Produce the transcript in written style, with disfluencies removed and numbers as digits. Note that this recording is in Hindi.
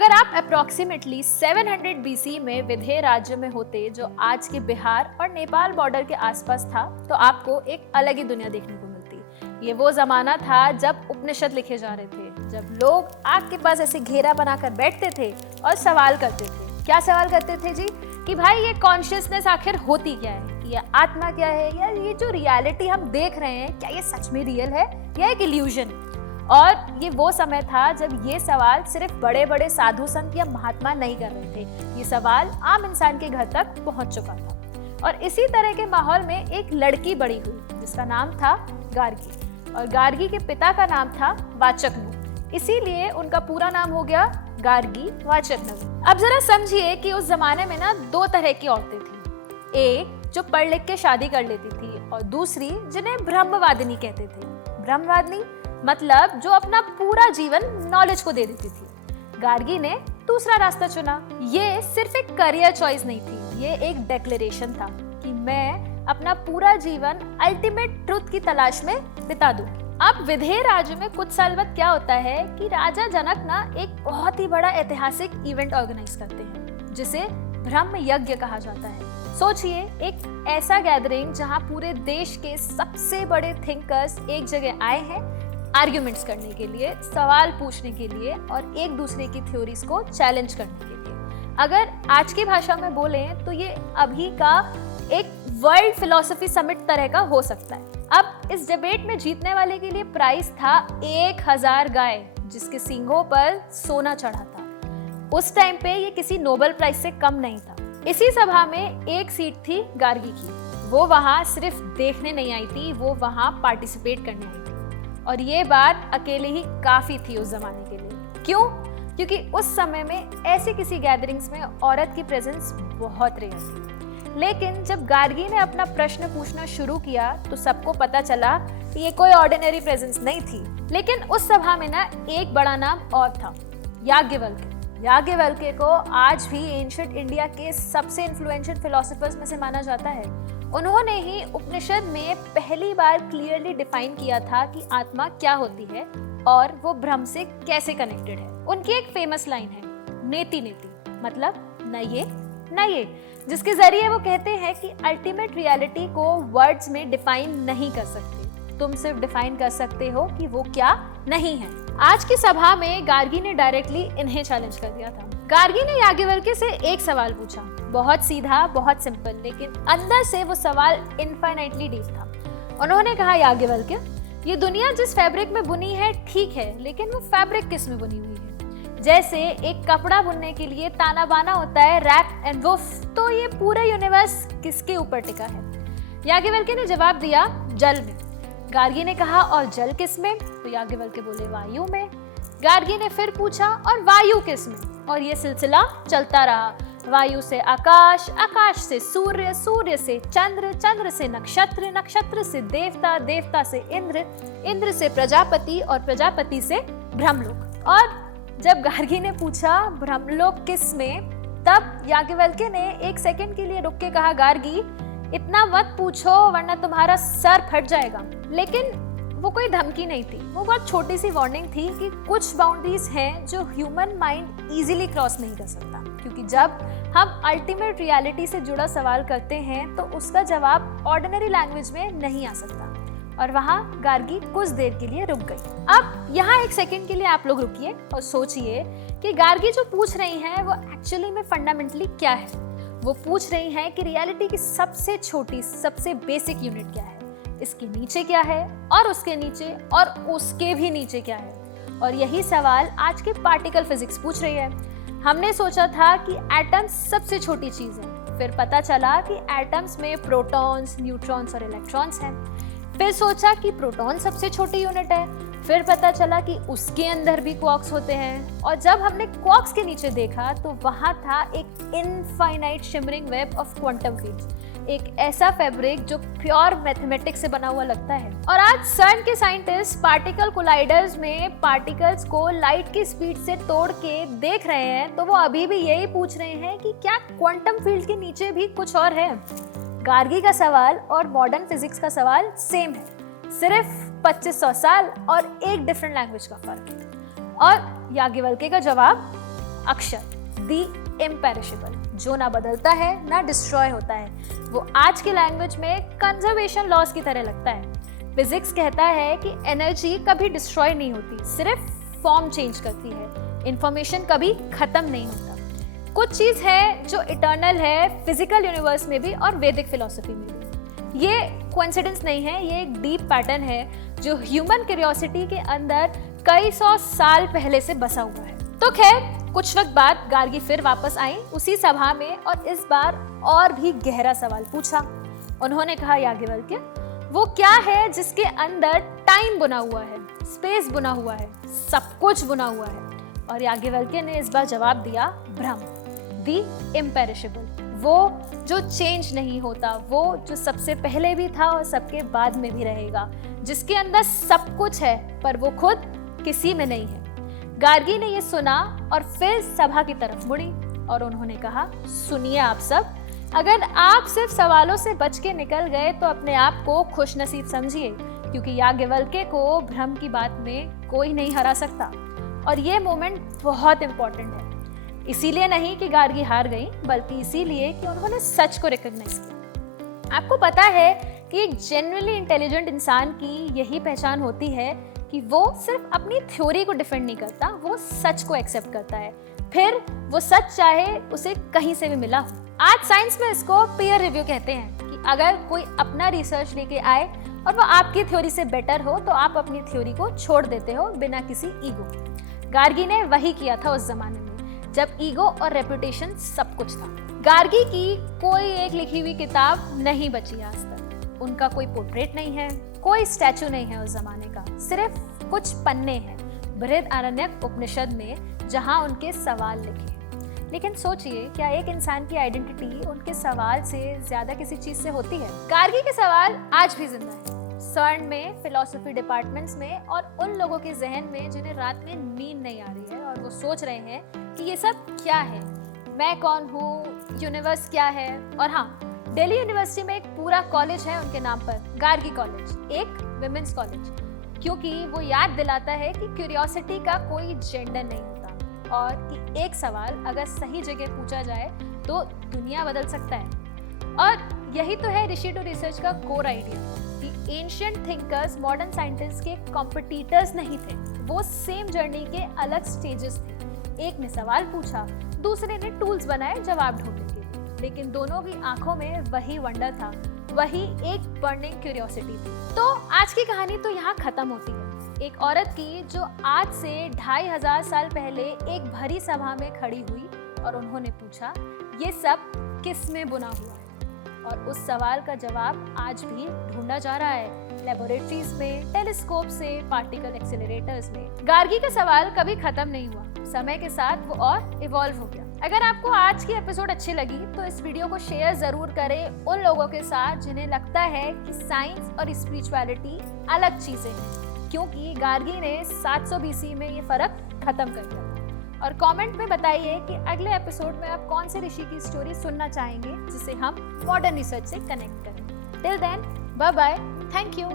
अगर आप अप्रोक्सीमेटली 700 BC में विंध्य राज्य में होते जो आज के बिहार और नेपाल बॉर्डर के आसपास था, तो आपको एक अलग ही दुनिया देखने को मिलती। ये वो जमाना था जब उपनिषद लिखे जा रहे थे, जब लोग आग के पास ऐसे घेरा बनाकर बैठते थे और सवाल करते थे। क्या सवाल करते थे जी? कि भाई ये कॉन्शियसनेस आखिर होती क्या है, ये आत्मा क्या है, या ये जो रियलिटी हम देख रहे हैं क्या ये सच में रियल है या एक इल्यूजन। और ये वो समय था जब ये सवाल सिर्फ बड़े बड़े साधु संत या महात्मा नहीं कर रहे थे, ये सवाल आम इंसान के घर तक पहुंच चुका था। और इसी तरह के माहौल में एक लड़की बड़ी हुई जिसका नाम था गार्गी, और गार्गी के पिता का नाम था वाचकनु, इसीलिए उनका पूरा नाम हो गया गार्गी वाचकनु। अब जरा समझिए कि उस जमाने में ना दो तरह की औरतें थी, एक जो पढ़ लिख के शादी कर लेती थी और दूसरी जिन्हें ब्रह्मवादिनी कहते थे। ब्रह्मवादिनी मतलब जो अपना पूरा जीवन नॉलेज को दे देती थी। गार्गी ने दूसरा रास्ता चुना। ये सिर्फ एक करियर चॉइस नहीं थी, ये एक डिक्लेरेशन था कि मैं अपना पूरा जीवन अल्टीमेट ट्रुथ की तलाश में बिता दूंगी। अब विंध्य राज्य में कुछ साल बाद क्या होता है कि राजा जनक ना एक बहुत ही बड़ा ऐतिहासिक इवेंट ऑर्गेनाइज करते हैं जिसे ब्रह्म यज्ञ कहा जाता है। सोचिए, एक ऐसा गैदरिंग जहां पूरे देश के सबसे बड़े थिंकर्स एक जगह आए हैं आर्ग्यूमेंट्स करने के लिए, सवाल पूछने के लिए और एक दूसरे की थ्योरीज को चैलेंज करने के लिए। अगर आज की भाषा में बोलें तो ये अभी का एक वर्ल्ड फिलॉसफी समिट तरह का हो सकता है। अब इस डिबेट में जीतने वाले के लिए प्राइस था 1000 गाय जिसके सींगों पर सोना चढ़ा था। उस टाइम पे ये किसी नोबेल प्राइज से कम नहीं था। इसी सभा में एक सीट थी गार्गी की। वो वहां सिर्फ देखने नहीं आई थी, वो वहां पार्टिसिपेट करने आई थी। और ये बात अकेले ही काफी थी उस जमाने के लिए। क्यों? क्योंकि उस समय में ऐसी किसी गैदरिंग्स में औरत की प्रेजेंस बहुत रेयर थी। लेकिन जब गार्गी ने अपना प्रश्न पूछना शुरू किया तो सबको पता चला कि ये कोई ऑर्डिनरी प्रेजेंस नहीं थी। लेकिन उस सभा में ना एक बड़ा नाम और था, याज्ञवल्क्य। याज्ञवल्क्य को आज भी एंशिएंट इंडिया के सबसे इन्फ्लुएंशियल फिलोसोफर्स में से माना जाता है। उन्होंने ही उपनिषद में पहली बार क्लियरली डिफाइन किया था कि आत्मा क्या होती है और वो ब्रह्म से कैसे कनेक्टेड है। उनकी एक फेमस लाइन है, नेति नेति, मतलब न ये, जिसके जरिए वो कहते हैं कि अल्टीमेट रियलिटी को वर्ड्स में डिफाइन नहीं कर सकते, तुम सिर्फ डिफाइन कर सकते हो कि वो क्या नहीं है। आज की सभा में गार्गी ने डायरेक्टली इन्हें चैलेंज कर दिया था। गार्गी ने याज्ञवल्क्य से एक सवाल पूछा, बहुत सीधा, बहुत सिंपल, लेकिन अंदर से वो सवाल इनफाइनाइटली डीप था। उन्होंने कहा, याज्ञवल्क्य, ये दुनिया जिस फैब्रिक में बुनी है ठीक है, लेकिन वो फैब्रिक किस में बुनी हुई है? जैसे एक कपड़ा बुनने के लिए ताना बाना होता है, रैप एंड वुफ, तो ये पूरा यूनिवर्स किसके ऊपर टिका है? याज्ञवल्क्य ने जवाब दिया, जल में। गार्गी ने कहा, और जल किस में? तो याज्ञवल्क्य बोले, वायु में। गार्गी ने फिर पूछा, और वायु किस में? और ये सिलसिला चलता रहा। वायु से आकाश, आकाश से सूर्य, सूर्य से चंद्र, चंद्र से नक्षत्र, नक्षत्र से देवता, देवता से इंद्र, इंद्र से प्रजापति और प्रजापति से ब्रह्मलोक। और जब गार्गी ने पूछा ब्रह्मलोक किस में, तब याज्ञवल्क्य ने एक सेकंड के लिए रुक के कहा, गार्गी इतना मत पूछो वरना तुम्हारा सर फट जाएगा। लेकिन वो कोई धमकी नहीं थी, वो बहुत छोटी सी वार्निंग थी कि कुछ बाउंड्रीज हैं जो ह्यूमन माइंड इजीली क्रॉस नहीं कर सकता। क्योंकि जब हम अल्टीमेट रियलिटी से जुड़ा सवाल करते हैं तो उसका जवाब ऑर्डिनरी लैंग्वेज में नहीं आ सकता। और वहाँ गार्गी कुछ देर के लिए रुक गई। अब यहाँ एक सेकंड के लिए आप लोग रुकिए और सोचिए कि गार्गी जो पूछ रही हैं वो एक्चुअली में फंडामेंटली क्या है। वो पूछ रही हैं कि रियलिटी की सबसे छोटी, सबसे बेसिक यूनिट क्या है, इसके नीचे क्या है, और उसके नीचे और उसके भी नीचे क्या है। और यही सवाल आज के पार्टिकल फिजिक्स पूछ रही है। हमने सोचा था कि एटम्स सबसे छोटी चीज है, फिर पता चला कि एटम्स में प्रोटॉन्स, न्यूट्रॉन्स और इलेक्ट्रॉन्स हैं। फिर सोचा कि प्रोटॉन सबसे छोटी यूनिट है, फिर पता चला कि उसके अंदर भी क्वार्क्स होते हैं। और जब हमने क्वार्क्स के नीचे देखा तो वहां था एक infinite shimmering web of quantum fields, एक ऐसा फैब्रिक जो प्योर मैथमेटिक्स से बना हुआ लगता है। और आज सर्न के साइंटिस्ट पार्टिकल कोलाइडर्स में पार्टिकल्स को लाइट की स्पीड से तोड़ के देख रहे हैं, तो वो अभी भी यही पूछ रहे हैं कि क्या क्वांटम फील्ड के नीचे भी कुछ और है। गार्गी का सवाल और मॉडर्न फिजिक्स का सवाल सेम है, सिर्फ 2500 साल और एक डिफरेंट लैंग्वेज का फर्क है। और याज्ञवल्क्य का जवाब, अक्षर, दी इम्पेरिशेबल, जो ना बदलता है ना डिस्ट्रॉय होता है। वो आज की लैंग्वेज में कंजर्वेशन लॉस की तरह लगता है। फिजिक्स कहता है कि एनर्जी कभी डिस्ट्रॉय नहीं होती, सिर्फ फॉर्म चेंज करती है। इंफॉर्मेशन कभी खत्म नहीं होता। कुछ चीज है जो इटर्नल है, फिजिकल यूनिवर्स में भी और वैदिक फिलॉसफी में भी। ये कोइंसिडेंस नहीं है, ये एक डीप पैटर्न है जो ह्यूमन क्यूरियोसिटी के अंदर कई सौ साल पहले से बसा हुआ है। तो खैर, कुछ वक्त बाद गार्गी फिर वापस आई उसी सभा में और इस बार और भी गहरा सवाल पूछा। उन्होंने कहा, याज्ञवल्क्य, वो क्या है जिसके अंदर टाइम बुना हुआ है, स्पेस बुना हुआ है, सब कुछ बुना हुआ है? और याज्ञवल्क्य ने इस बार जवाब दिया, ब्रह्म, दी इम्पेरिशेबल, वो जो चेंज नहीं होता, वो जो सबसे पहले भी था और सबके बाद में भी रहेगा, जिसके अंदर सब कुछ है पर वो खुद किसी में नहीं है। गार्गी ने ये सुना और फिर सभा की तरफ मुड़ी और उन्होंने कहा, सुनिए आप सब, अगर आप सिर्फ सवालों से बच के निकल गए तो अपने आप को खुशनसीब समझिए, क्योंकि याज्ञवल्क्य को भ्रम की बात में कोई नहीं हरा सकता। और ये मोमेंट बहुत इंपॉर्टेंट है, इसीलिए नहीं कि गार्गी हार गई, बल्कि इसीलिए कि उन्होंने सच को रिकॉग्नाइज किया। आपको पता है कि एक जेन्युइनली इंटेलिजेंट इंसान की यही पहचान होती है कि वो सिर्फ अपनी थ्योरी को डिफेंड नहीं करता, वो सच को एक्सेप्ट करता है, फिर वो सच चाहे उसे कहीं से भी मिला हो। आज साइंस में इसको पीयर रिव्यू कहते हैं कि अगर कोई अपना रिसर्च लेके आए और वो आपकी थ्योरी से बेटर हो तो आप अपनी थ्योरी को छोड़ देते हो बिना किसी ईगो। गार्गी ने वही किया था उस जमाने में जब ईगो और रेपुटेशन सब कुछ था। गार्गी की कोई एक लिखी हुई किताब नहीं बची आज तक, उनका कोई पोर्ट्रेट नहीं है, कोई स्टैचू नहीं है उस जमाने का, सिर्फ कुछ पन्ने हैं बृहदारण्यक उपनिषद में जहां उनके सवाल लिखे। लेकिन सोचिए, क्या एक इंसान की आइडेंटिटी उनके सवाल से ज्यादा किसी चीज से होती है? गार्गी के सवाल आज भी जिंदा है, CERN में, फिलोसफी डिपार्टमेंट्स में और उन लोगों के जहन में जिन्हें रात में नींद नहीं आ रही है और वो सोच रहे हैं कि ये सब क्या है, मैं कौन हूँ, यूनिवर्स क्या है। और हाँ, दिल्ली यूनिवर्सिटी में एक पूरा कॉलेज है उनके नाम पर, गार्गी कॉलेज, एक विमेंस कॉलेज, क्योंकि वो याद दिलाता है कि क्यूरियोसिटी का कोई जेंडर नहीं होता और कि एक सवाल अगर सही जगह पूछा जाए तो दुनिया बदल सकता है। और यही तो है ऋषि टू रिसर्च का कोर आइडिया कि एंशिएंट थिंकर्स मॉडर्न साइंटिस्ट के कॉम्पिटिटर्स नहीं थे, वो सेम जर्नी के अलग स्टेजेस थे। एक ने सवाल पूछा, दूसरे ने टूल्स बनाए जवाब ढूंढने के लिए, लेकिन दोनों की आंखों में वही वंडर था, वही एक बर्निंग क्यूरियोसिटी थी। तो आज की कहानी तो यहाँ खत्म होती है, एक औरत की जो आज से 2500 साल पहले एक भरी सभा में खड़ी हुई और उन्होंने पूछा, ये सब किस में बुना हुआ है? और उस सवाल का जवाब आज भी ढूंढा जा रहा है, लेबोरेटरीज में, टेलीस्कोप से, पार्टिकल एक्सेलरेटर्स में। गार्गी का सवाल कभी खत्म नहीं हुआ, समय के साथ वो और इवॉल्व हो गया। अगर आपको आज की एपिसोड अच्छी लगी तो इस वीडियो को शेयर जरूर करें उन लोगों के साथ जिन्हें लगता है कि साइंस और स्पिरिचुअलिटी अलग चीजें हैं, क्योंकि गार्गी ने 700 BC में ये फर्क खत्म कर दिया। और कमेंट में बताइए कि अगले एपिसोड में आप कौन से ऋषि की स्टोरी सुनना चाहेंगे जिसे हम मॉडर्न रिसर्च से कनेक्ट करें। Till then, bye bye, thank you.